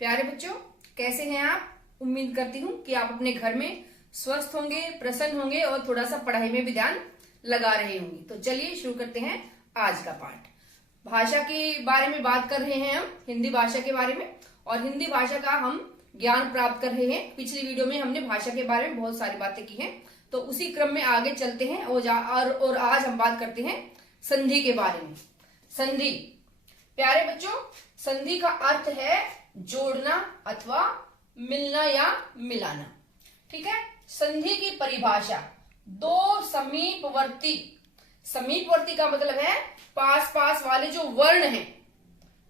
प्यारे बच्चों, कैसे हैं आप। उम्मीद करती हूँ कि आप अपने घर में स्वस्थ होंगे, प्रसन्न होंगे और थोड़ा सा पढ़ाई में भी ध्यान लगा रहे होंगे। तो चलिए शुरू करते हैं आज का पाठ। भाषा के बारे में बात कर रहे हैं हम, हिंदी भाषा के बारे में, और हिंदी भाषा का हम ज्ञान प्राप्त कर रहे हैं। पिछली वीडियो में हमने भाषा के बारे में बहुत सारी बातें की हैं, तो उसी क्रम में आगे चलते हैं और आज हम बात करते हैं संधि के बारे में। संधि, प्यारे बच्चों, संधि का अर्थ है जोड़ना अथवा मिलना या मिलाना। ठीक है। संधि की परिभाषा, दो समीपवर्ती, समीपवर्ती का मतलब है पास पास वाले जो वर्ण हैं।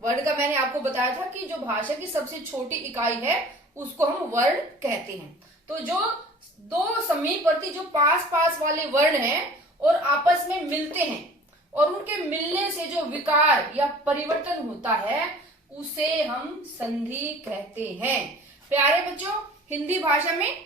वर्ण का मैंने आपको बताया था कि जो भाषा की सबसे छोटी इकाई है उसको हम वर्ण कहते हैं। तो जो दो समीपवर्ती जो पास पास वाले वर्ण हैं और आपस में मिलते हैं और उनके मिलने से जो विकार या परिवर्तन होता है उसे हम संधि कहते हैं। प्यारे बच्चों, हिंदी भाषा में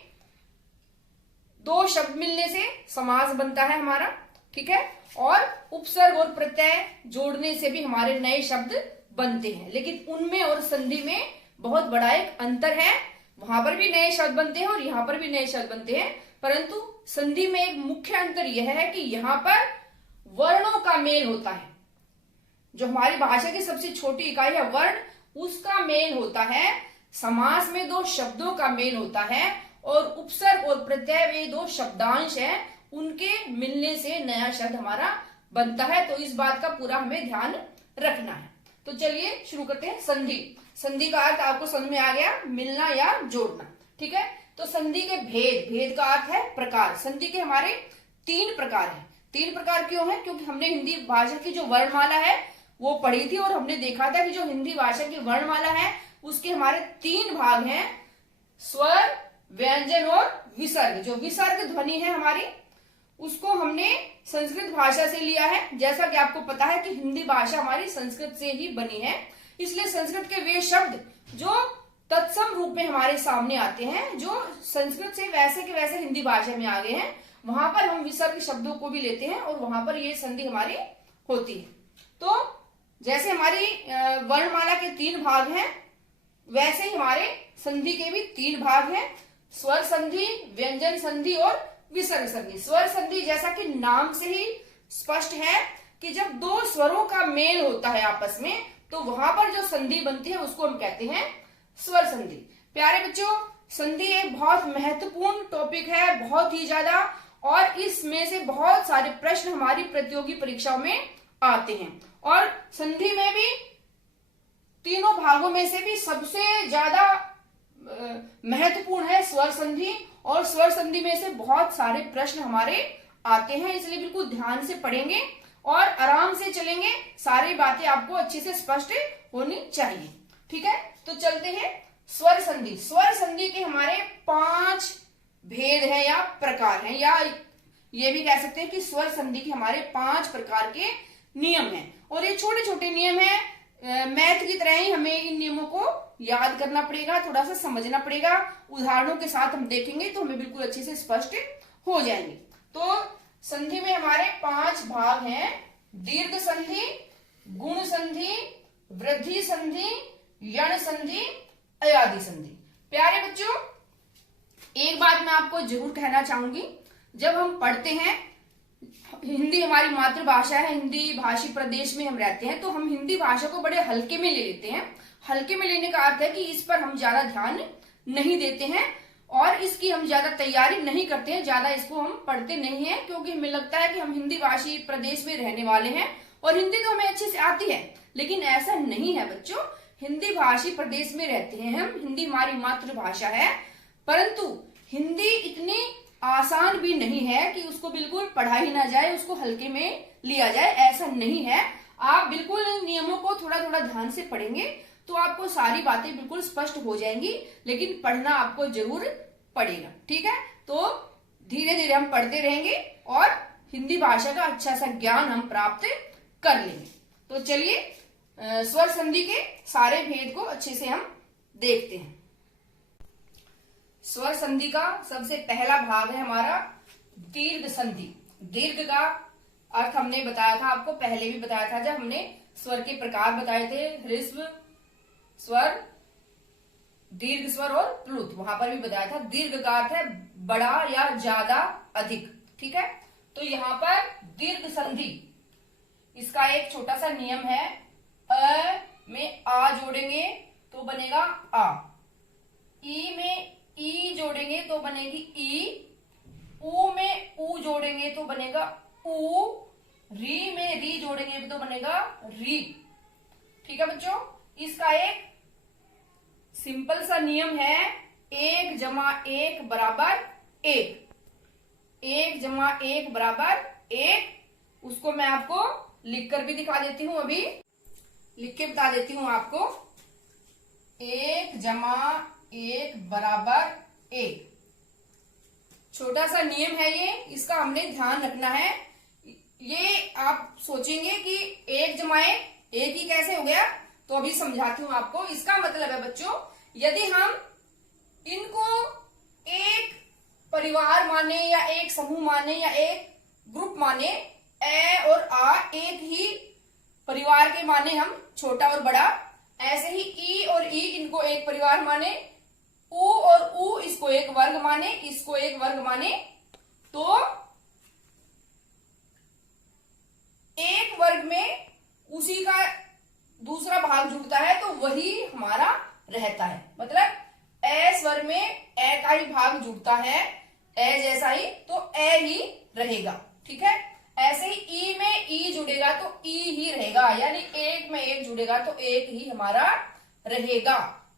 दो शब्द मिलने से समास बनता है हमारा, ठीक है, और उपसर्ग और प्रत्यय जोड़ने से भी हमारे नए शब्द बनते हैं। लेकिन उनमें और संधि में बहुत बड़ा एक अंतर है। वहां पर भी नए शब्द बनते हैं और यहाँ पर भी नए शब्द बनते हैं, परंतु संधि में एक मुख्य अंतर यह है कि यहाँ पर वर्णों का मेल होता है। जो हमारी भाषा की सबसे छोटी इकाई है वर्ण, उसका मेल होता है। समास में दो शब्दों का मेल होता है और उपसर्ग और प्रत्यय वे दो शब्दांश हैं, उनके मिलने से नया शब्द हमारा बनता है। तो इस बात का पूरा हमें ध्यान रखना है। तो चलिए शुरू करते हैं। संधि, संधि का अर्थ आपको समझ में आ गया, मिलना या जोड़ना। ठीक है। तो संधि के भेद, भेद का अर्थ है प्रकार। संधि के हमारे तीन प्रकार हैं। तीन प्रकार क्यों है? क्योंकि हमने हिंदी भाषा की जो वर्णमाला है वो पढ़ी थी और हमने देखा था कि जो हिंदी भाषा की वर्णमाला है उसके हमारे तीन भाग हैं, स्वर, व्यंजन और विसर्ग। जो विसर्ग ध्वनि है हमारी, उसको हमने संस्कृत भाषा से लिया है। जैसा कि आपको पता है कि हिंदी भाषा हमारी संस्कृत से ही बनी है, इसलिए संस्कृत के वे शब्द जो तत्सम रूप में हमारे सामने आते हैं, जो संस्कृत से वैसे के वैसे हिंदी भाषा में आ गए हैं, वहां पर हम विसर्ग शब्दों को भी लेते हैं और वहां पर ये संधि हमारी होती है। तो जैसे हमारी वर्णमाला के तीन भाग हैं, वैसे ही हमारे संधि के भी तीन भाग हैं, स्वर संधि, व्यंजन संधि और विसर्ग संधि। स्वर संधि जैसा कि नाम से ही स्पष्ट है कि जब दो स्वरों का मेल होता है आपस में, तो वहां पर जो संधि बनती है उसको हम कहते हैं स्वर संधि। प्यारे बच्चों, संधि एक बहुत महत्वपूर्ण टॉपिक है, बहुत ही ज्यादा, और इसमें से बहुत सारे प्रश्न हमारी प्रतियोगी परीक्षाओं में आते हैं। और संधि में भी तीनों भागों में से भी सबसे ज्यादा महत्वपूर्ण है स्वर संधि, और स्वर संधि में से बहुत सारे प्रश्न हमारे आते हैं। इसलिए बिल्कुल ध्यान से पढ़ेंगे और आराम से चलेंगे, सारी बातें आपको अच्छे से स्पष्ट होनी चाहिए। ठीक है। तो चलते हैं स्वर संधि। स्वर संधि के हमारे 5 भेद हैं या प्रकार हैं, या ये भी कह सकते हैं कि स्वर संधि के हमारे 5 प्रकार के नियम हैं। और ये छोटे छोटे नियम हैं, मैथ की तरह ही हमें इन नियमों को याद करना पड़ेगा, थोड़ा सा समझना पड़ेगा। उदाहरणों के साथ हम देखेंगे तो हमें बिल्कुल अच्छे से स्पष्ट हो जाएंगे। तो संधि में हमारे 5 भाग हैं, दीर्घ संधि, गुण संधि, वृद्धि संधि, यण संधि, अयादि संधि। प्यारे बच्चों, एक बात मैं आपको जरूर कहना चाहूंगी, जब हम पढ़ते हैं, हिंदी हमारी मातृभाषा है, हिंदी भाषी प्रदेश में हम रहते हैं, तो हम हिंदी भाषा को बड़े हल्के में ले लेते हैं। हल्के में लेने का अर्थ है कि इस पर हम ज्यादा ध्यान नहीं देते हैं और इसकी हम ज्यादा तैयारी नहीं करते हैं, ज्यादा इसको हम पढ़ते नहीं है, क्योंकि हमें लगता है कि हम हिंदी भाषी प्रदेश में रहने वाले हैं और हिंदी तो हमें अच्छे से आती है। लेकिन ऐसा नहीं है बच्चों, हिंदी भाषी प्रदेश में रहते हैं हम, हिंदी हमारी मातृभाषा है, परंतु हिंदी इतनी आसान भी नहीं है कि उसको बिल्कुल पढ़ा ही ना जाए, उसको हल्के में लिया जाए, ऐसा नहीं है। आप बिल्कुल इन नियमों को थोड़ा थोड़ा ध्यान से पढ़ेंगे तो आपको सारी बातें बिल्कुल स्पष्ट हो जाएंगी, लेकिन पढ़ना आपको जरूर पड़ेगा। ठीक है। तो धीरे धीरे हम पढ़ते रहेंगे और हिंदी भाषा का अच्छा सा ज्ञान हम प्राप्त कर लेंगे। तो चलिए स्वर संधि के सारे भेद को अच्छे से हम देखते हैं। स्वर संधि का सबसे पहला भाग है हमारा दीर्घ संधि। दीर्घ का अर्थ हमने बताया था, आपको पहले भी बताया था जब हमने स्वर के प्रकार बताए थे, ह्रस्व स्वर, दीर्घ स्वर और प्लुत, वहां पर भी बताया था। दीर्घ का अर्थ है बड़ा या ज्यादा, अधिक, ठीक है। तो यहाँ पर दीर्घ संधि, इसका एक छोटा सा नियम है, अ में आ जोड़ेंगे तो बनेगा आ, ई में ई जोड़ेंगे तो बनेगी ई, ऊ में ऊ जोड़ेंगे तो बनेगा ऊ, री में री जोड़ेंगे तो बनेगा री, ठीक है बच्चों। इसका एक सिंपल सा नियम है, 1 जमा 1 बराबर 1, 1 जमा 1 बराबर 1। उसको मैं आपको लिखकर भी दिखा देती हूं, अभी लिख के बता देती हूं आपको। 1 जमा 1 बराबर 1, छोटा सा नियम है ये, इसका हमने ध्यान रखना है। ये आप सोचेंगे कि 1 जमा 1 ही कैसे हो गया, तो अभी समझाती हूं आपको। इसका मतलब है बच्चों, यदि हम इनको एक परिवार माने या एक समूह माने या एक ग्रुप माने, ए और आ एक ही परिवार के माने हम, छोटा और बड़ा, ऐसे ही ई और ई इनको एक परिवार माने, ऊ और ऊ इसको एक वर्ग माने, इसको एक वर्ग माने, तो एक वर्ग में उसी का दूसरा भाग जुड़ता है तो वही हमारा रहता है। मतलब ए स्वर में ए का ही भाग जुड़ता है, ए जैसा ही, तो ए ही रहेगा, ठीक है। ऐसे ही ई में ई जुड़ेगा तो ई ही रहेगा, यानी एक में एक जुड़ेगा तो एक ही हमारा रहेगा।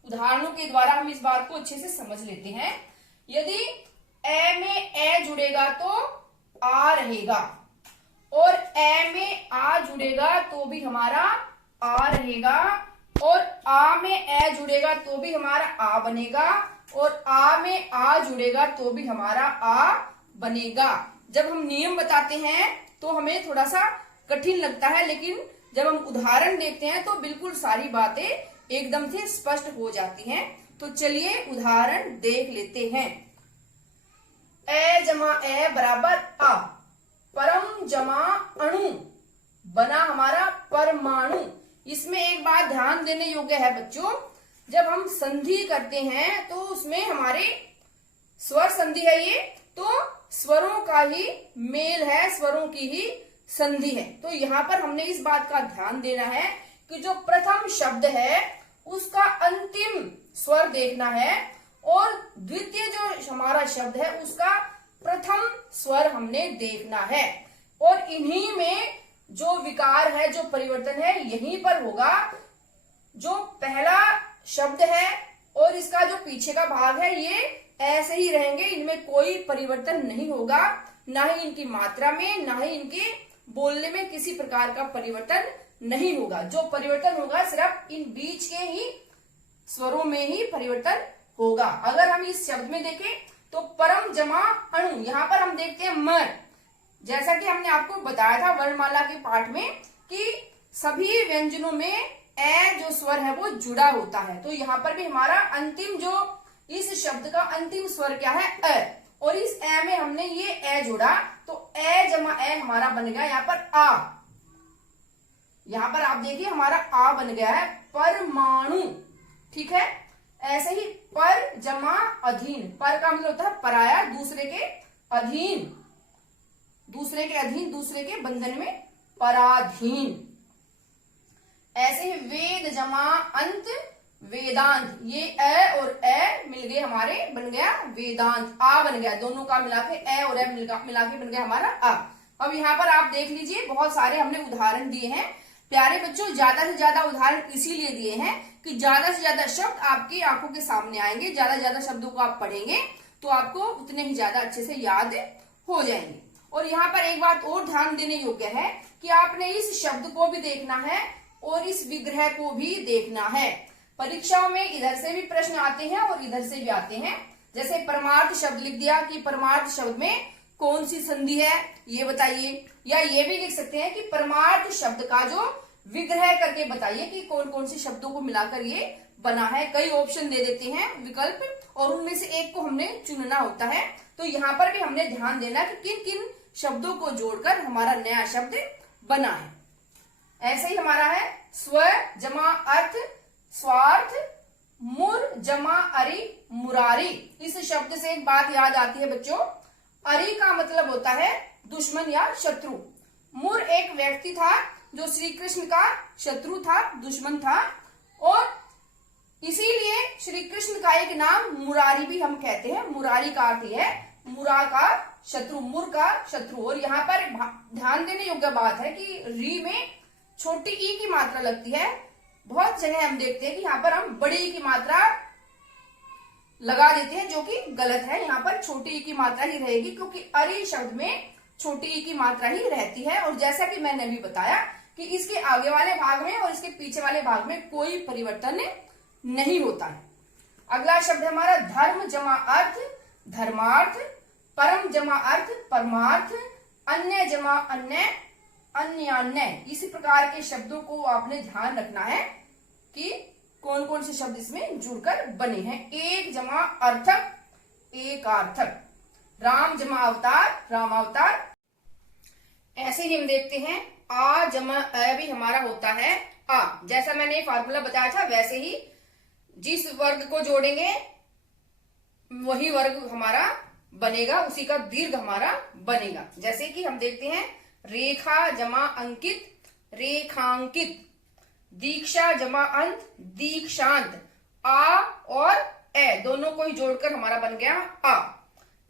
उदाहरणों के द्वारा हम इस बात को अच्छे से समझ लेते हैं। यदि ए में ए जुड़ेगा तो आ रहेगा, और ए में आ जुड़ेगा तो भी हमारा आ रहेगा, और आ में ए जुड़ेगा तो भी हमारा आ बनेगा, और आ में आ जुड़ेगा तो भी हमारा आ बनेगा। जब हम नियम बताते हैं तो हमें थोड़ा सा कठिन लगता है, लेकिन जब हम उदाहरण देखते हैं तो बिल्कुल सारी बातें एकदम से स्पष्ट हो जाती हैं। तो चलिए उदाहरण देख लेते हैं। ए जमा ए बराबर आ, परम जमा अणु बना हमारा परमाणु। इसमें एक बात ध्यान देने योग्य है बच्चों, जब हम संधि करते हैं तो उसमें हमारे स्वर संधि है ये, तो स्वरों का ही मेल है, स्वरों की ही संधि है। तो यहाँ पर हमने इस बात का ध्यान देना है कि जो प्रथम शब्द है उसका अंतिम स्वर देखना है, और द्वितीय जो हमारा शब्द है उसका प्रथम स्वर हमने देखना है, और इन्हीं में जो विकार है, जो परिवर्तन है, यहीं पर होगा। जो पहला शब्द है और इसका जो पीछे का भाग है ये ऐसे ही रहेंगे, इनमें कोई परिवर्तन नहीं होगा, ना ही इनकी मात्रा में, ना ही इनके बोलने में किसी प्रकार का परिवर्तन नहीं होगा। जो परिवर्तन होगा सिर्फ इन बीच के ही स्वरों में ही परिवर्तन होगा। अगर हम इस शब्द में देखें तो परम जमा अणु, यहाँ पर हम देखते हैं मर, जैसा कि हमने आपको बताया था वर्णमाला के पाठ में कि सभी व्यंजनों में ए जो स्वर है वो जुड़ा होता है। तो यहाँ पर भी हमारा अंतिम जो इस शब्द का अंतिम स्वर क्या है, अ, और इस ए में हमने ये ए जोड़ा तो ए जमा ए हमारा बन गया यहाँ पर आ। यहाँ पर आप देखिए हमारा आ बन गया है परमाणु, ठीक है। ऐसे ही पर जमा अधीन, पर का मतलब होता है पराया, दूसरे के अधीन, दूसरे के अधीन, दूसरे के बंधन में पराधीन। ऐसे ही वेद जमा अंत वेदांत, ये ए और ए मिल गए हमारे, बन गया वेदांत, आ बन गया, दोनों का मिला के ए और ए मिला के बन गया हमारा आ। अब यहाँ पर आप देख लीजिए बहुत सारे हमने उदाहरण दिए हैं। प्यारे बच्चों, ज्यादा से ज्यादा उदाहरण इसीलिए दिए हैं कि ज्यादा से ज्यादा शब्द आपकी आंखों के सामने आएंगे, ज्यादा से ज्यादा शब्दों को आप पढ़ेंगे तो आपको उतने ही ज्यादा अच्छे से याद हो जाएंगे। और यहाँ पर एक बात और ध्यान देने योग्य है कि आपने इस शब्द को भी देखना है और इस विग्रह को भी देखना है। परीक्षाओं में इधर से भी प्रश्न आते हैं और इधर से भी आते हैं। जैसे परमार्थ शब्द लिख दिया कि परमार्थ शब्द में कौन सी संधि है ये बताइए, या ये भी लिख सकते हैं कि परमार्थ शब्द का जो विग्रह करके बताइए कि कौन कौन से शब्दों को मिलाकर ये बना है। कई ऑप्शन दे देते हैं विकल्प और उनमें से एक को हमने चुनना होता है। तो यहाँ पर भी हमने ध्यान देना कि किन किन शब्दों को जोड़कर हमारा नया शब्द बना है। ऐसे ही हमारा है स्व जमा अर्थ स्वार्थ मुर जमा अरि मुरारी। इस शब्द से एक बात याद आती है बच्चों, अरि का मतलब होता है दुश्मन या शत्रु। मुर एक व्यक्ति था जो श्री कृष्ण का शत्रु था, दुश्मन था, और इसीलिए श्री कृष्ण का एक नाम मुरारी भी हम कहते हैं। मुरारी का अर्थ है मुरा का शत्रु, मुर का शत्रु। और यहाँ पर ध्यान देने योग्य बात है कि री में छोटी ई की मात्रा लगती है। बहुत जगह हम देखते हैं कि यहाँ पर हम बड़ी ई की मात्रा लगा देते हैं, जो कि गलत है। यहाँ पर छोटी ई की मात्रा ही रहेगी, क्योंकि अरि शब्द में छोटी ई की मात्रा ही रहती है। और जैसा कि मैंने अभी बताया कि इसके आगे वाले भाग में और इसके पीछे वाले भाग में कोई परिवर्तन नहीं होता है। अगला शब्द हमारा धर्म जमा अर्थ धर्मार्थ, परम जमा अर्थ परमार्थ, अन्य जमा अन्य अन्यान्य। इसी प्रकार के शब्दों को आपने ध्यान रखना है कि कौन कौन से शब्द इसमें जुड़कर बने हैं। एक जमा अर्थक एकार्थक, राम जमा अवतार रामावतार। ऐसे ही हम देखते हैं आ जमा अ भी हमारा होता है आ। जैसा मैंने फार्मूला बताया था वैसे ही जिस वर्ग को जोड़ेंगे वही वर्ग हमारा बनेगा, उसी का दीर्घ हमारा बनेगा। जैसे कि हम देखते हैं रेखा जमा अंकित रेखांकित, दीक्षा जमा अंत दीक्षांत। आ और ए दोनों को ही जोड़कर हमारा बन गया आ।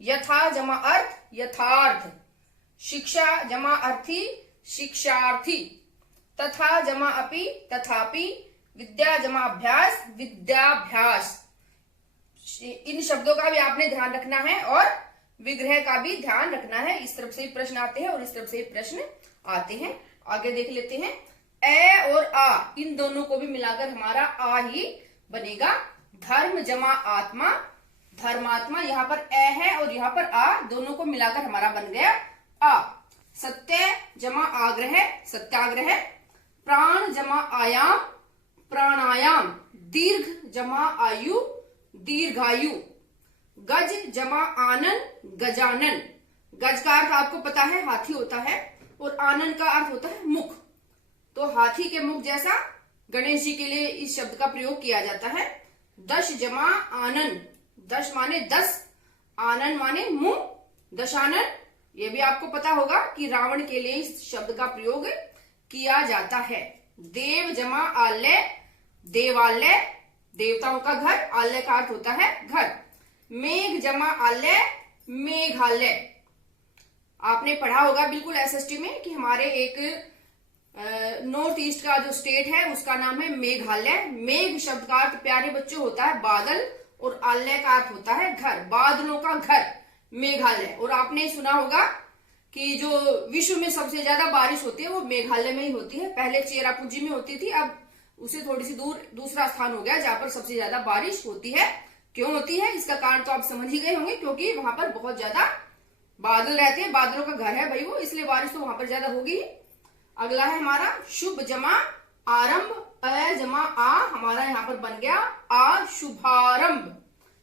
यथा जमा अर्थ यथार्थ, शिक्षा जमा अर्थी शिक्षार्थी, तथा जमा अपि तथापि, विद्या जमा अभ्यास विद्याभ्यास। इन शब्दों का भी आपने ध्यान रखना है और विग्रह का भी ध्यान रखना है। इस तरफ से भी प्रश्न आते हैं और इस तरफ से भी प्रश्न आते हैं। आगे देख लेते हैं ए और आ, इन दोनों को भी मिलाकर हमारा आ ही बनेगा। धर्म जमा आत्मा धर्मात्मा, यहाँ पर ए है और यहाँ पर आ, दोनों को मिलाकर हमारा बन गया आ। सत्य जमा आग्रह सत्याग्रह, प्राण जमा आयाम प्राणायाम, दीर्घ जमा आयु दीर्घायु, गज जमा आनन गजानन। गज का अर्थ आपको पता है हाथी होता है और आनन का अर्थ होता है मुख। तो हाथी के मुख जैसा गणेश जी के लिए इस शब्द का प्रयोग किया जाता है। दश जमा आनन, दश माने 10, आनन माने मुंह, दशानन। ये भी आपको पता होगा कि रावण के लिए इस शब्द का प्रयोग किया जाता है। देव जमा आलय देवालय, देवताओं का घर, आलय का अर्थ होता है घर। मेघ जमा आलय मेघालय। आपने पढ़ा होगा बिल्कुल एसएसटी में कि हमारे एक नॉर्थ ईस्ट का जो स्टेट है उसका नाम है मेघालय। मेघ शब्द का अर्थ प्यारे बच्चों होता है बादल और आलय का अर्थ होता है घर, बादलों का घर मेघालय। और आपने सुना होगा कि जो विश्व में सबसे ज्यादा बारिश होती है वो मेघालय में ही होती है। पहले चेरापूंजी में होती थी, अब उसे थोड़ी सी दूर दूसरा स्थान हो गया जहां पर सबसे ज्यादा बारिश होती है। क्यों होती है इसका कारण तो आप समझ ही गए होंगे, क्योंकि वहां पर बहुत ज्यादा बादल रहते हैं, बादलों का घर है भाई वो, इसलिए बारिश तो वहां पर ज्यादा होगी। अगला है हमारा शुभ जमा आरंभ, अ जमा आ, हमारा यहाँ पर बन गया आ शुभारंभ।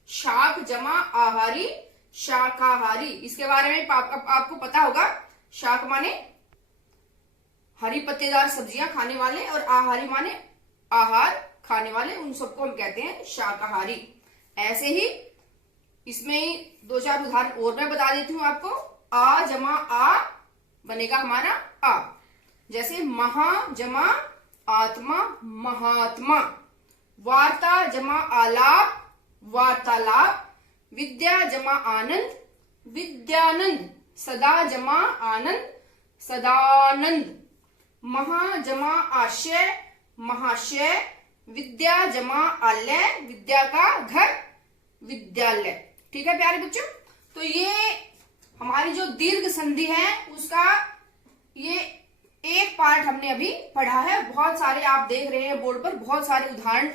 शाक जमा आहारी शाकाहारी, इसके बारे में आपको पता होगा। शाक माने हरी पत्तेदार सब्जियां खाने वाले और आहारी माने आहार खाने वाले, उन सबको हम कहते हैं शाकाहारी। ऐसे ही इसमें 2-4 उदाहरण और मैं बता देती हूं आपको। आ जमा आ बनेगा हमारा आ। जैसे महा जमा आत्मा महात्मा, वार्ता जमा आलाप वार्तालाप, विद्या जमा आनंद विद्यानंद, सदा जमा आनंद सदानंद, महा जमा आशय महाशय, विद्या जमा आलय विद्या का घर विद्यालय। ठीक है प्यारे बच्चों, तो ये हमारी जो दीर्घ संधि है उसका ये एक पार्ट हमने अभी पढ़ा है। बहुत सारे आप देख रहे हैं बोर्ड पर, बहुत सारे उदाहरण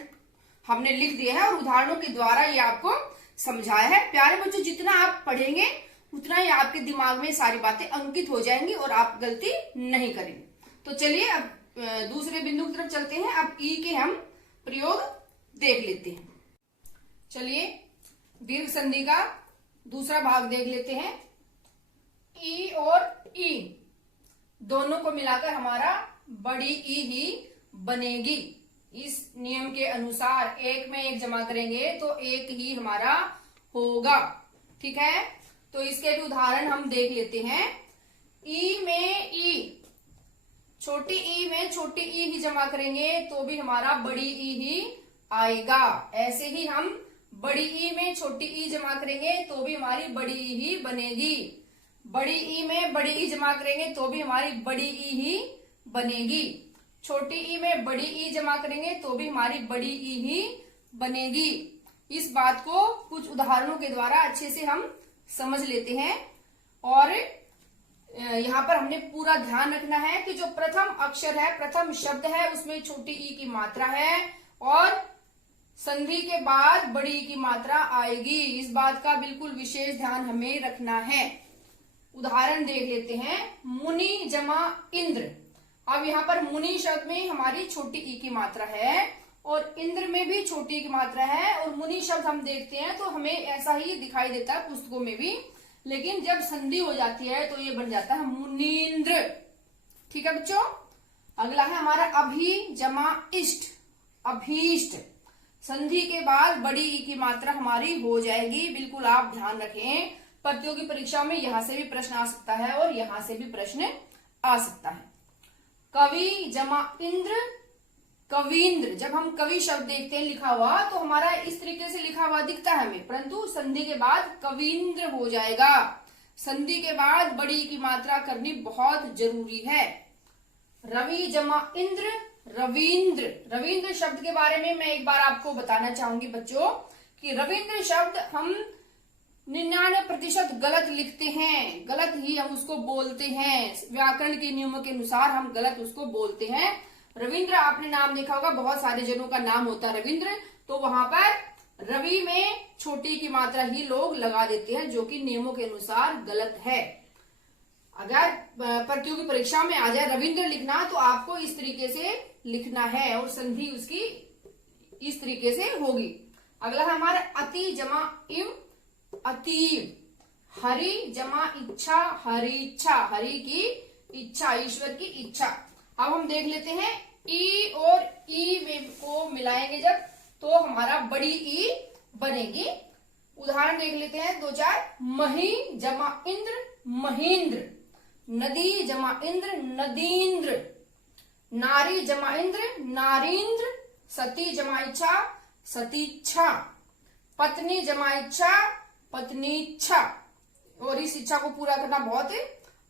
हमने लिख दिए हैं और उदाहरणों के द्वारा ये आपको समझाया है। प्यारे बच्चों, जितना आप पढ़ेंगे उतना ही आपके दिमाग में सारी बातें अंकित हो जाएंगी और आप गलती नहीं करेंगे। तो चलिए अब दूसरे बिंदु की तरफ चलते हैं। अब ई के हम प्रयोग देख लेते हैं। चलिए दीर्घ संधि का दूसरा भाग देख लेते हैं। ई और ई दोनों को मिलाकर हमारा बड़ी ई ही बनेगी। इस नियम के अनुसार एक में एक जमा करेंगे तो एक ही हमारा होगा। ठीक है, तो इसके भी उदाहरण हम देख लेते हैं। ई में ई, छोटी ई में छोटी ई ही जमा करेंगे तो भी हमारा बड़ी ई ही आएगा। ऐसे ही हम बड़ी ई में छोटी ई जमा करेंगे तो भी हमारी बड़ी ई ही बनेगी। बड़ी ई में बड़ी ई जमा करेंगे तो भी हमारी बड़ी ई ही बनेगी। छोटी ई में बड़ी ई जमा करेंगे तो भी हमारी बड़ी ई ही बनेगी। इस बात को कुछ उदाहरणों के द्वारा अच्छे से हम समझ लेते हैं। और यहाँ पर हमने पूरा ध्यान रखना है कि जो प्रथम अक्षर है, प्रथम शब्द है, उसमें छोटी ई की मात्रा है और संधि के बाद बड़ी ई की मात्रा आएगी। इस बात का बिल्कुल विशेष ध्यान हमें रखना है। उदाहरण देख लेते हैं। मुनि जमा इंद्र। अब यहाँ पर मुनि शब्द में हमारी छोटी ई की मात्रा है और इंद्र में भी छोटी ई की मात्रा है। और मुनि शब्द हम देखते हैं तो हमें ऐसा ही दिखाई देता है पुस्तकों में भी, लेकिन जब संधि हो जाती है तो ये बन जाता है मुनीन्द्र। ठीक है बच्चों, अगला है हमारा अभी जमा इष्ट, अभीष्ट। संधि के बाद बड़ी ई की मात्रा हमारी हो जाएगी। बिल्कुल आप ध्यान रखें, प्रतियोगी परीक्षा में यहां से भी प्रश्न आ सकता है और यहां से भी प्रश्न आ सकता है। कवि जमा इंद्र, कवींद्र। जब हम कवि शब्द देखते हैं लिखा हुआ तो हमारा इस तरीके से लिखा हुआ दिखता है हमें, परंतु संधि के बाद कवींद्र हो जाएगा। संधि के बाद बड़ी की मात्रा करनी बहुत जरूरी है। रवि जमा इंद्र, रविंद्र। रविंद्र शब्द के बारे में मैं एक बार आपको बताना चाहूंगी बच्चों कि रविंद्र शब्द हम 99% गलत लिखते हैं, गलत ही हम उसको बोलते हैं। व्याकरण के नियमों के अनुसार हम गलत उसको बोलते हैं। रविंद्र आपने नाम देखा होगा, बहुत सारे जनों का नाम होता है रविंद्र, तो वहां पर रवि में छोटी की मात्रा ही लोग लगा देते हैं, जो कि नियमों के अनुसार गलत है। अगर प्रतियोगी परीक्षा में आ जाए रविंद्र लिखना तो आपको इस तरीके से लिखना है और संधि उसकी इस तरीके से होगी। अगला है हमारा अति जमा इव, अतीव। हरि जमा इच्छा, हरिच्छा। हरि की इच्छा, ईश्वर की इच्छा। अब हम देख लेते हैं ई और ई को मिलाएंगे जब तो हमारा बड़ी ई बनेगी। उदाहरण देख लेते हैं दो चार। मही जमा इंद्र, महेंद्र। नदी जमा इंद्र, नदींद्र। नारी जमा इंद्र, नारींद्र। सती जमा इच्छा, सतीच्छा। पत्नी जमा इच्छा, पत्नीच्छा। और इस इच्छा को पूरा करना बहुत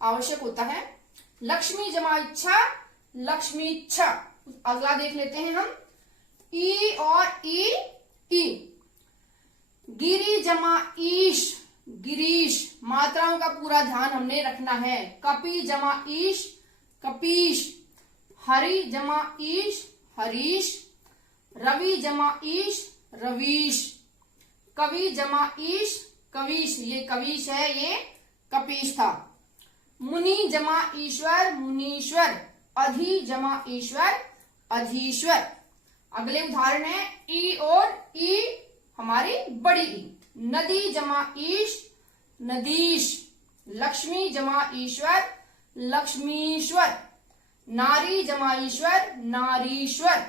आवश्यक होता है। लक्ष्मी जमा इच्छा, लक्ष्मीच्छा। अगला देख लेते हैं हम ई और ई। गिरी जमा ईश, गिरीश। मात्राओं का पूरा ध्यान हमने रखना है। कपि जमा ईश, कपीश। हरि जमा ईश, हरीश। रवि जमा ईश, रवीश। कवि जमा ईश, कवीश। ये कवीश है, ये कपीश था। मुनि जमा ईश्वर, मुनीश्वर। अधि जमा ईश्वर, अधीश्वर। अगले उदाहरण है ई और ई हमारी बड़ी ई। नदी जमा ईश, नदीश। लक्ष्मी जमा ईश्वर, लक्ष्मीश्वर। नारी जमा ईश्वर, नारीश्वर।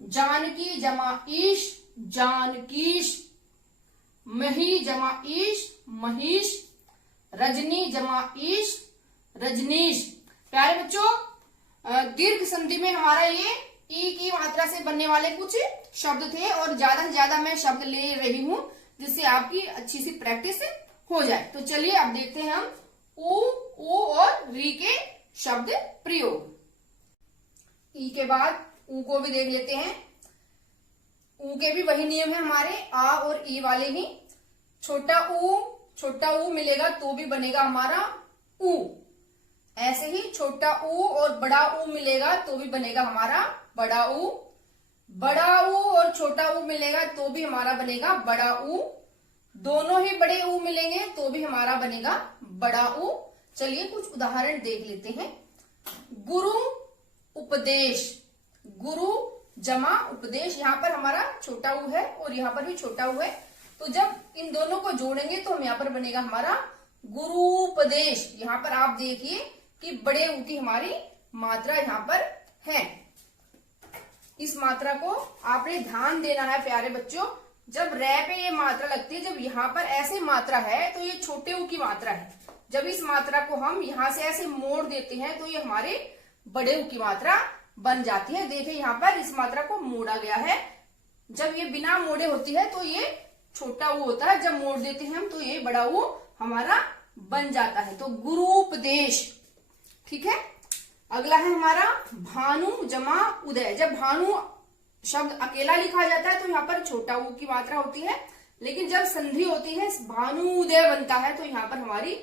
जानकी जमा ईश, जानकीश। मही जमा ईश, महीश। रजनी जमा ईश, रजनीश। प्यारे बच्चों, दीर्घ संधि में हमारा ये ई की मात्रा से बनने वाले कुछ शब्द थे और ज्यादा से ज्यादा मैं शब्द ले रही हूं जिससे आपकी अच्छी सी प्रैक्टिस हो जाए। तो चलिए अब देखते हैं हम ऊ और री के शब्द प्रयोग। ई के बाद ऊ को भी देख लेते हैं। ऊ के भी वही नियम है हमारे, आ और ई वाले ही। छोटा ऊ मिलेगा तो भी बनेगा हमारा ऊ। ऐसे ही छोटा ऊ और बड़ा ऊ मिलेगा तो भी बनेगा हमारा बड़ा ऊ। बड़ा ऊ और छोटा ऊ मिलेगा तो भी हमारा बनेगा बड़ा ऊ। दोनों ही बड़े ऊ मिलेंगे तो भी हमारा बनेगा बड़ा ऊ। चलिए कुछ उदाहरण देख लेते हैं। गुरु उपदेश, गुरु जमा उपदेश। यहाँ पर हमारा छोटा ऊ है और यहाँ पर भी छोटा ऊ है, तो जब इन दोनों को जोड़ेंगे तो हम यहाँ पर बनेगा हमारा गुरुपदेश। यहाँ पर आप देखिए कि बड़े ऊ की हमारी मात्रा यहाँ पर है। इस मात्रा को आपने ध्यान देना है प्यारे बच्चों। जब रै पे ये मात्रा लगती है, जब यहाँ पर ऐसे मात्रा है तो ये छोटे ऊ की मात्रा है। जब इस मात्रा को हम यहाँ से ऐसे मोड़ देते हैं तो ये हमारे बड़े ऊ की मात्रा बन जाती है। देखिए यहाँ पर इस मात्रा को मोड़ा गया है। जब ये बिना मोड़े होती है तो ये छोटा ऊ होता है, जब मोड़ देते हैं हम तो ये बड़ा ऊ हमारा बन जाता है। तो गुरूपदेश, ठीक है। अगला है हमारा भानु जमा उदय। जब भानु शब्द अकेला लिखा जाता है तो यहाँ पर छोटा ऊ की मात्रा होती है, लेकिन जब संधि होती है भानु उदय बनता है तो यहाँ पर हमारी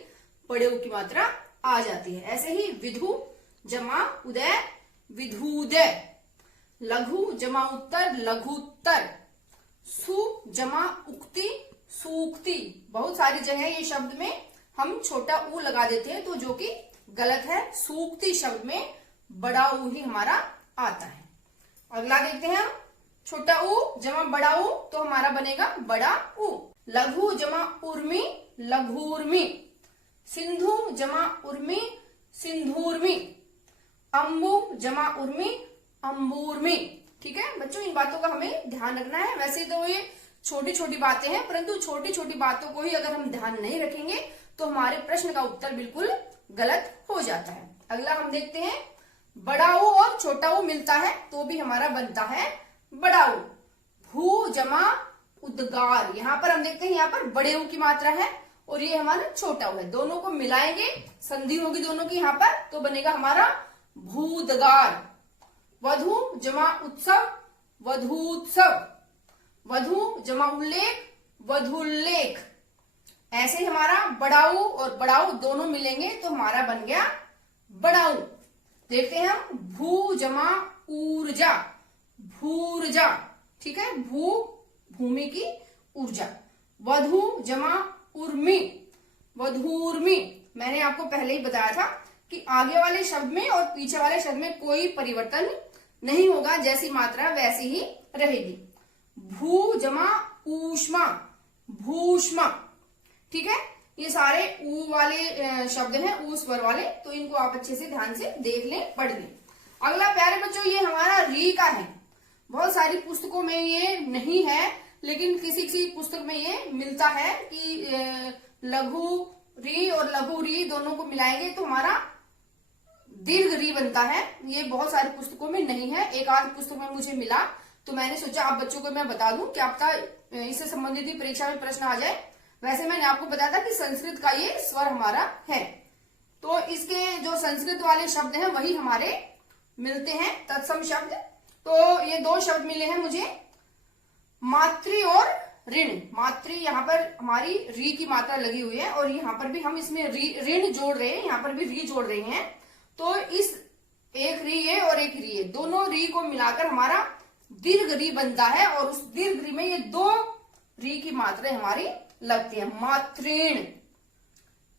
बड़े ऊ की मात्रा आ जाती है। ऐसे ही विधु जमा उदय विधुदय, लघु जमा उत्तर लघुत्तर, सु जमा उक्ति सूक्ति। बहुत सारी जगह ये शब्द में हम छोटा ऊ लगा देते हैं तो जो कि गलत है। सूक्ति शब्द में बड़ा ऊ ही हमारा आता है। अगला देखते हैं हम, छोटा ऊ जमा बड़ा ऊ तो हमारा बनेगा बड़ा ऊ। लघु जमा उर्मी लघुर्मी, सिंधु जमा उर्मी सिंधुर्मी, अम्बु जमा उर्मी अम्बुर्मी। ठीक है बच्चों, इन बातों का हमें ध्यान रखना है। वैसे तो ये छोटी छोटी बातें हैं, परंतु छोटी छोटी बातों को ही अगर हम ध्यान नहीं रखेंगे तो हमारे प्रश्न का उत्तर बिल्कुल गलत हो जाता है। अगला हम देखते हैं, बड़ा ऊ और छोटा ऊ मिलता है तो भी हमारा बनता है बड़ा ऊ। भू जमा उद्गार, यहाँ पर हम देखते हैं यहाँ पर बड़े ऊ की मात्रा है और ये हमारा छोटा ऊ है। दोनों को मिलाएंगे, संधि होगी दोनों की यहाँ पर, तो बनेगा हमारा भूदगार। वधु जमा उत्सव वधूत्सव, वधु जमा उल्लेख वधुल्लेख। ऐसे ही हमारा बड़ाऊ और बड़ाऊ दोनों मिलेंगे तो हमारा बन गया बड़ाऊ। देखते हैं हम, भू जमा ऊर्जा भूर्जा, ठीक है, भू भूमि की ऊर्जा। वधु जमा उर्मी वधूर्मी। मैंने आपको पहले ही बताया था कि आगे वाले शब्द में और पीछे वाले शब्द में कोई परिवर्तन नहीं होगा, जैसी मात्रा वैसी ही रहेगी। भू जमा ऊष्मा भूष्मा, ठीक है। ये सारे ऊ वाले शब्द हैं, ऊ स्वर वाले, तो इनको आप अच्छे से ध्यान से देख लें, पढ़ लें। अगला प्यारे बच्चों, ये हमारा री का है। बहुत सारी पुस्तकों में ये नहीं है, लेकिन किसी किसी पुस्तक में ये मिलता है कि लघु री और लघु री दोनों को मिलाएंगे तो हमारा दीर्घ री बनता है। ये बहुत सारी पुस्तकों में नहीं है, एक आध पुस्तक में मुझे मिला तो मैंने सोचा आप बच्चों को मैं बता दूं कि आपका इससे संबंधित ही परीक्षा में प्रश्न आ जाए। वैसे मैंने आपको बताया था कि संस्कृत का ये स्वर हमारा है, तो इसके जो संस्कृत वाले शब्द हैं वही हमारे मिलते हैं तत्सम शब्द। तो ये दो शब्द मिले हैं मुझे, मातृ और ऋण। मातृ यहाँ पर हमारी री की मात्रा लगी हुई है और यहाँ पर भी हम इसमें ऋण जोड़ रहे हैं, यहाँ पर भी री जोड़ रहे हैं। तो इस एक री है और एक री है, दोनों री को मिलाकर हमारा दीर्घ री बनता है और उस दीर्घ री में ये दो री की मात्राएं हमारी लगती है। मातृण,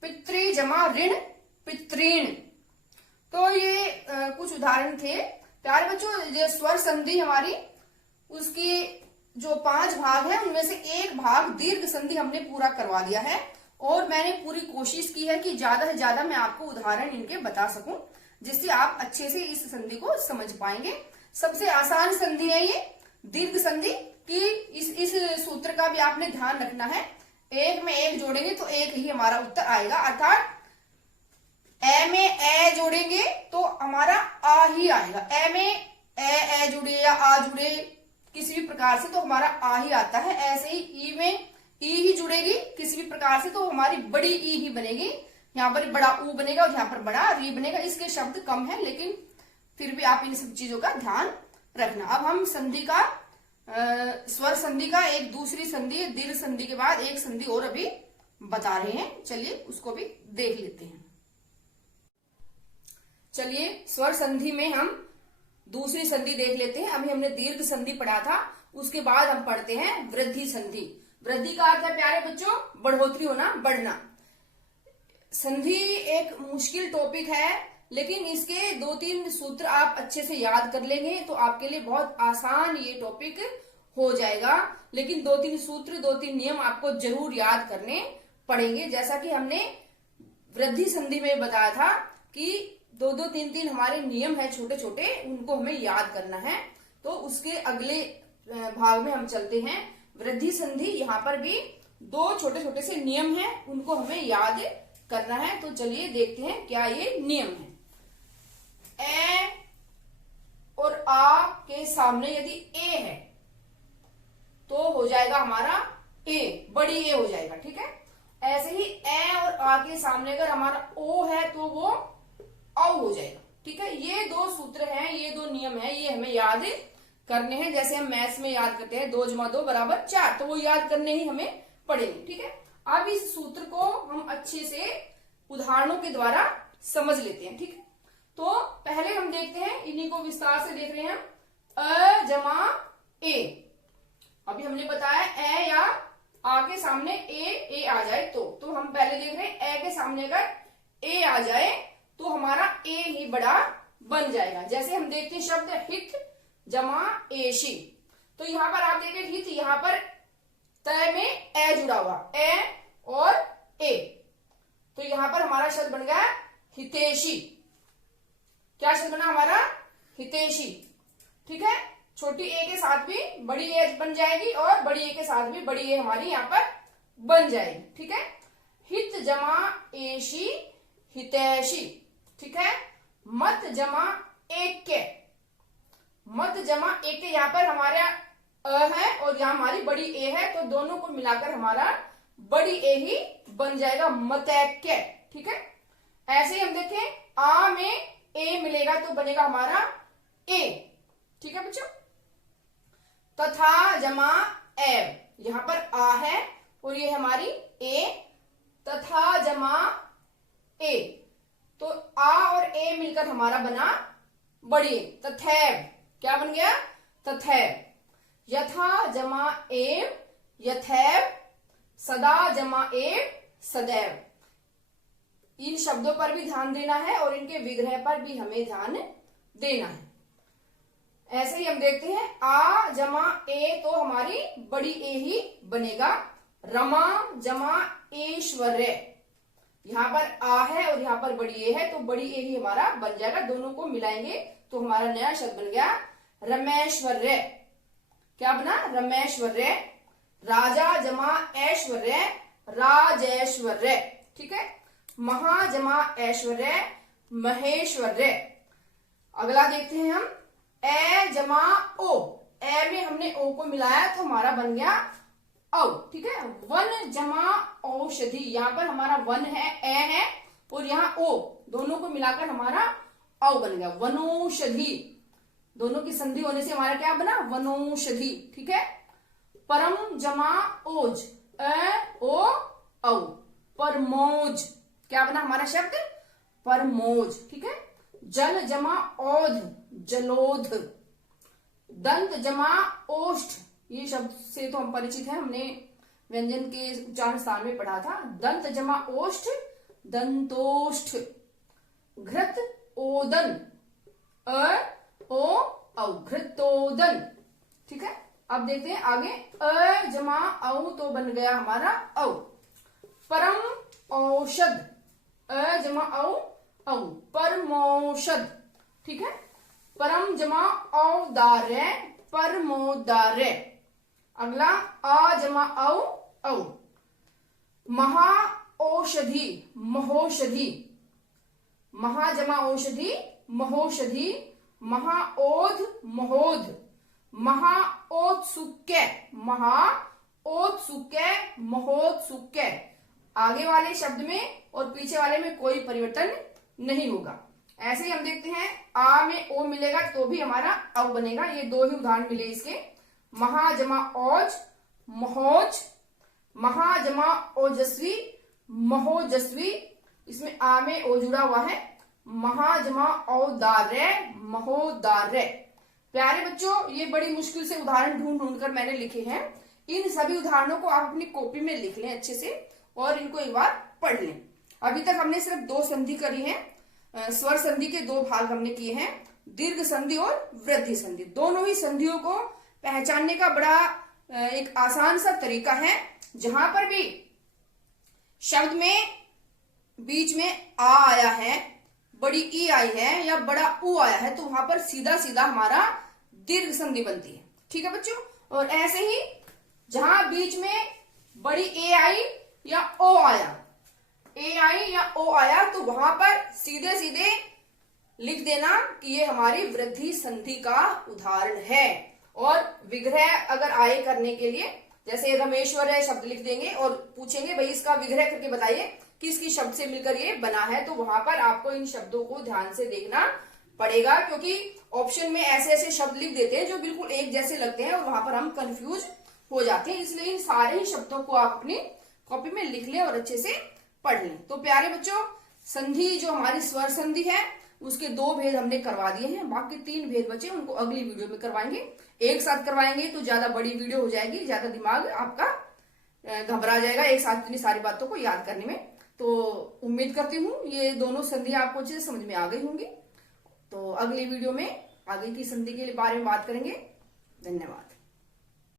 पितृ जमा ऋण पितृण। तो ये कुछ उदाहरण थे प्यारे बच्चों। ये स्वर संधि हमारी, उसकी जो 5 भाग है उनमें से एक भाग दीर्घ संधि हमने पूरा करवा दिया है और मैंने पूरी कोशिश की है कि ज्यादा से ज्यादा मैं आपको उदाहरण इनके बता सकूं, जिससे आप अच्छे से इस संधि को समझ पाएंगे। सबसे आसान संधि है ये दीर्घ संधि की। इस सूत्र का भी आपने ध्यान रखना है, एक में एक जोड़ेंगे तो एक ही हमारा उत्तर आएगा, अर्थात ए में ए जोड़ेंगे तो हमारा आ ही आएगा। ए में ए जुड़े या आ जुड़े किसी भी प्रकार से तो हमारा आ ही आता है। ऐसे ही ई में ई ही जुड़ेगी किसी भी प्रकार से तो हमारी बड़ी ई ही बनेगी। यहाँ पर बड़ा ऊ बनेगा और यहाँ पर बड़ा री बनेगा। इसके शब्द कम है लेकिन फिर भी आप इन सब चीजों का ध्यान रखना। अब हम संधि का स्वर संधि का एक दूसरी संधि दीर्घ संधि के बाद एक संधि और अभी बता रहे हैं, चलिए उसको भी देख लेते हैं। चलिए स्वर संधि में हम दूसरी संधि देख लेते हैं। अभी हमने दीर्घ संधि पढ़ा था, उसके बाद हम पढ़ते हैं वृद्धि संधि। वृद्धि का अर्थ है प्यारे बच्चों बढ़ोतरी होना, बढ़ना। संधि एक मुश्किल टॉपिक है, लेकिन इसके 2-3 सूत्र आप अच्छे से याद कर लेंगे तो आपके लिए बहुत आसान ये टॉपिक हो जाएगा। लेकिन 2-3 सूत्र 2-3 नियम आपको जरूर याद करने पड़ेंगे। जैसा कि हमने वृद्धि संधि में बताया था कि 2-2, 3-3 हमारे नियम है छोटे छोटे, उनको हमें याद करना है। तो उसके अगले भाग में हम चलते हैं। वृद्धि संधि, यहाँ पर भी दो छोटे छोटे से नियम हैं, उनको हमें याद करना है। तो चलिए देखते हैं क्या ये नियम है। ए और आ के सामने यदि ए है तो हो जाएगा हमारा ए, बड़ी ए हो जाएगा, ठीक है। ऐसे ही ए और आ के सामने अगर हमारा ओ है तो वो औ हो जाएगा, ठीक है। ये दो सूत्र हैं, ये दो नियम है, ये हमें याद करने हैं। जैसे हम मैथ्स में याद करते हैं 2 + 2 = 4, तो वो याद करने ही हमें पड़ेंगे, ठीक है। अब इस सूत्र को हम अच्छे से उदाहरणों के द्वारा समझ लेते हैं, ठीक है। तो पहले हम देखते हैं, इन्हीं को विस्तार से देख रहे हैं हम। अ जमा ए, अभी हमने बताया ए या आ के सामने ए आ जाए तो हम पहले देख रहे हैं ए के सामने अगर ए आ जाए तो हमारा ए ही बड़ा बन जाएगा। जैसे हम देखते हैं शब्द हित जमा एशी, तो यहां पर आप देखें हित, यहां पर तय में ए जुड़ा हुआ, ए और ए, तो यहां पर हमारा शब्द बन गया हितेशी। क्या शब्द बना हमारा? हितेशी, ठीक है। छोटी ए के साथ भी बड़ी ए बन जाएगी और बड़ी ए के साथ भी बड़ी ए हमारी यहाँ पर बन जाएगी, ठीक है। हित जमा एशी हितैषी, ठीक है। मत जमा एक के, मत जमा एक के, यहाँ पर हमारा अ है और यहाँ हमारी बड़ी ए है, तो दोनों को मिलाकर हमारा बड़ी ए ही बन जाएगा, मतैक्य, ठीक है। ऐसे ही हम देखें आ में ए मिलेगा तो बनेगा हमारा ए, ठीक है बच्चों। तथा जमा एव, यहां पर आ है और ये हमारी ए, तथा जमा ए, तो आ और ए मिलकर हमारा बना बड़ी ए, तथैव, क्या बन गया? तथैव। यथा जमा एव यथैव, सदा जमा एव सदैव। इन शब्दों पर भी ध्यान देना है और इनके विग्रह पर भी हमें ध्यान देना है। ऐसे ही हम देखते हैं आ जमा ए तो हमारी बड़ी ए ही बनेगा। रमा जमा ऐश्वर्य, यहाँ पर आ है और यहाँ पर बड़ी ए है, तो बड़ी ए ही हमारा बन जाएगा। दोनों को मिलाएंगे तो हमारा नया शब्द बन गया रमेश्वर्य। क्या बना? रमेश्वर्य। राजा जमा ऐश्वर्य राजैश्वर्य, ठीक है। महा जमा ऐश्वर्य महेश्वर्य। अगला देखते हैं हम ए जमा ओ, ए में हमने ओ को मिलाया तो हमारा बन गया औ, ठीक है। वन जमा औषधि, यहाँ पर हमारा वन है, ए है और यहाँ ओ, दोनों को मिलाकर हमारा औ बन गया वनौषधि। दोनों की संधि होने से हमारा क्या बना? वनौषधि, ठीक है। परम जमा ओज, ए ओ औ, परमोज। क्या बना हमारा शब्द? परमोज, ठीक है। जल जमा औध जलोध। दंत जमा ओष्ठ, ये शब्द से तो हम परिचित हैं, हमने व्यंजन के उच्चारण स्थान में पढ़ा था। दंत जमा ओष्ठ दंतोष्ठ। घृत ओदन, अ ओ औ, घृतोदन, ठीक है। अब देखते हैं आगे अ जमा औ तो बन गया हमारा औ। परम औषध, अ जमा औ औ, परमौषध, ठीक है। परम जमा औदार्य परमोदार्य। अगला आ जमा औ औ। महा औषधि महोषधि। महा जमा औषधि महोषधि। महा ओध महोध। महा औत्सुक्य महा औत्सुक्य महोत्सुक्य। आगे वाले शब्द में और पीछे वाले में कोई परिवर्तन नहीं होगा। ऐसे ही हम देखते हैं आ में ओ मिलेगा तो भी हमारा औ बनेगा। ये दो ही उदाहरण मिले इसके। महा जमा औज महोज। महा जमा ओजस्वी महोजस्वी। इसमें आ में ओ जुड़ा हुआ है। महा जमा औदार्य महोदार्य। प्यारे बच्चों, ये बड़ी मुश्किल से उदाहरण ढूंढ ढूंढ कर मैंने लिखे हैं। इन सभी उदाहरणों को आप अपनी कॉपी में लिख लें अच्छे से और इनको एक बार पढ़ लें। अभी तक हमने सिर्फ 2 संधि करी है। स्वर संधि के 2 भाग हमने किए हैं, दीर्घ संधि और वृद्धि संधि। दोनों ही संधियों को पहचानने का बड़ा एक आसान सा तरीका है। जहां पर भी शब्द में बीच में आ आया है, बड़ी ई आई है या बड़ा उ आया है, तो वहां पर सीधा सीधा हमारा दीर्घ संधि बनती है। ठीक है बच्चों, और ऐसे ही जहां बीच में बड़ी ए आई या ओ आया, ए आई या ओ आया, तो वहां पर सीधे सीधे लिख देना कि ये हमारी वृद्धि संधि का उदाहरण है। और विग्रह अगर आए करने के लिए, जैसे रमेश्वर है शब्द लिख देंगे और पूछेंगे भाई इसका विग्रह करके बताइए किसकी शब्द से मिलकर ये बना है, तो वहां पर आपको इन शब्दों को ध्यान से देखना पड़ेगा, क्योंकि ऑप्शन में ऐसे ऐसे शब्द लिख देते हैं जो बिल्कुल एक जैसे लगते हैं और वहां पर हम कंफ्यूज हो जाते हैं। इसलिए इन सारे ही शब्दों को आप अपनी कॉपी में लिख लें और अच्छे से पढ़ लें। तो प्यारे बच्चों, संधि जो हमारी स्वर संधि है उसके 2 भेद हमने करवा दिए हैं, बाकी 3 भेद बचे, उनको अगली वीडियो में करवाएंगे। एक साथ करवाएंगे तो ज्यादा बड़ी वीडियो हो जाएगी, ज्यादा दिमाग आपका घबरा जाएगा एक साथ इतनी सारी बातों को याद करने में। तो उम्मीद करती हूँ ये दोनों संधि आपको अच्छे से समझ में आ गई होंगी। तो अगली वीडियो में आगे की संधि के बारे में बात करेंगे। धन्यवाद।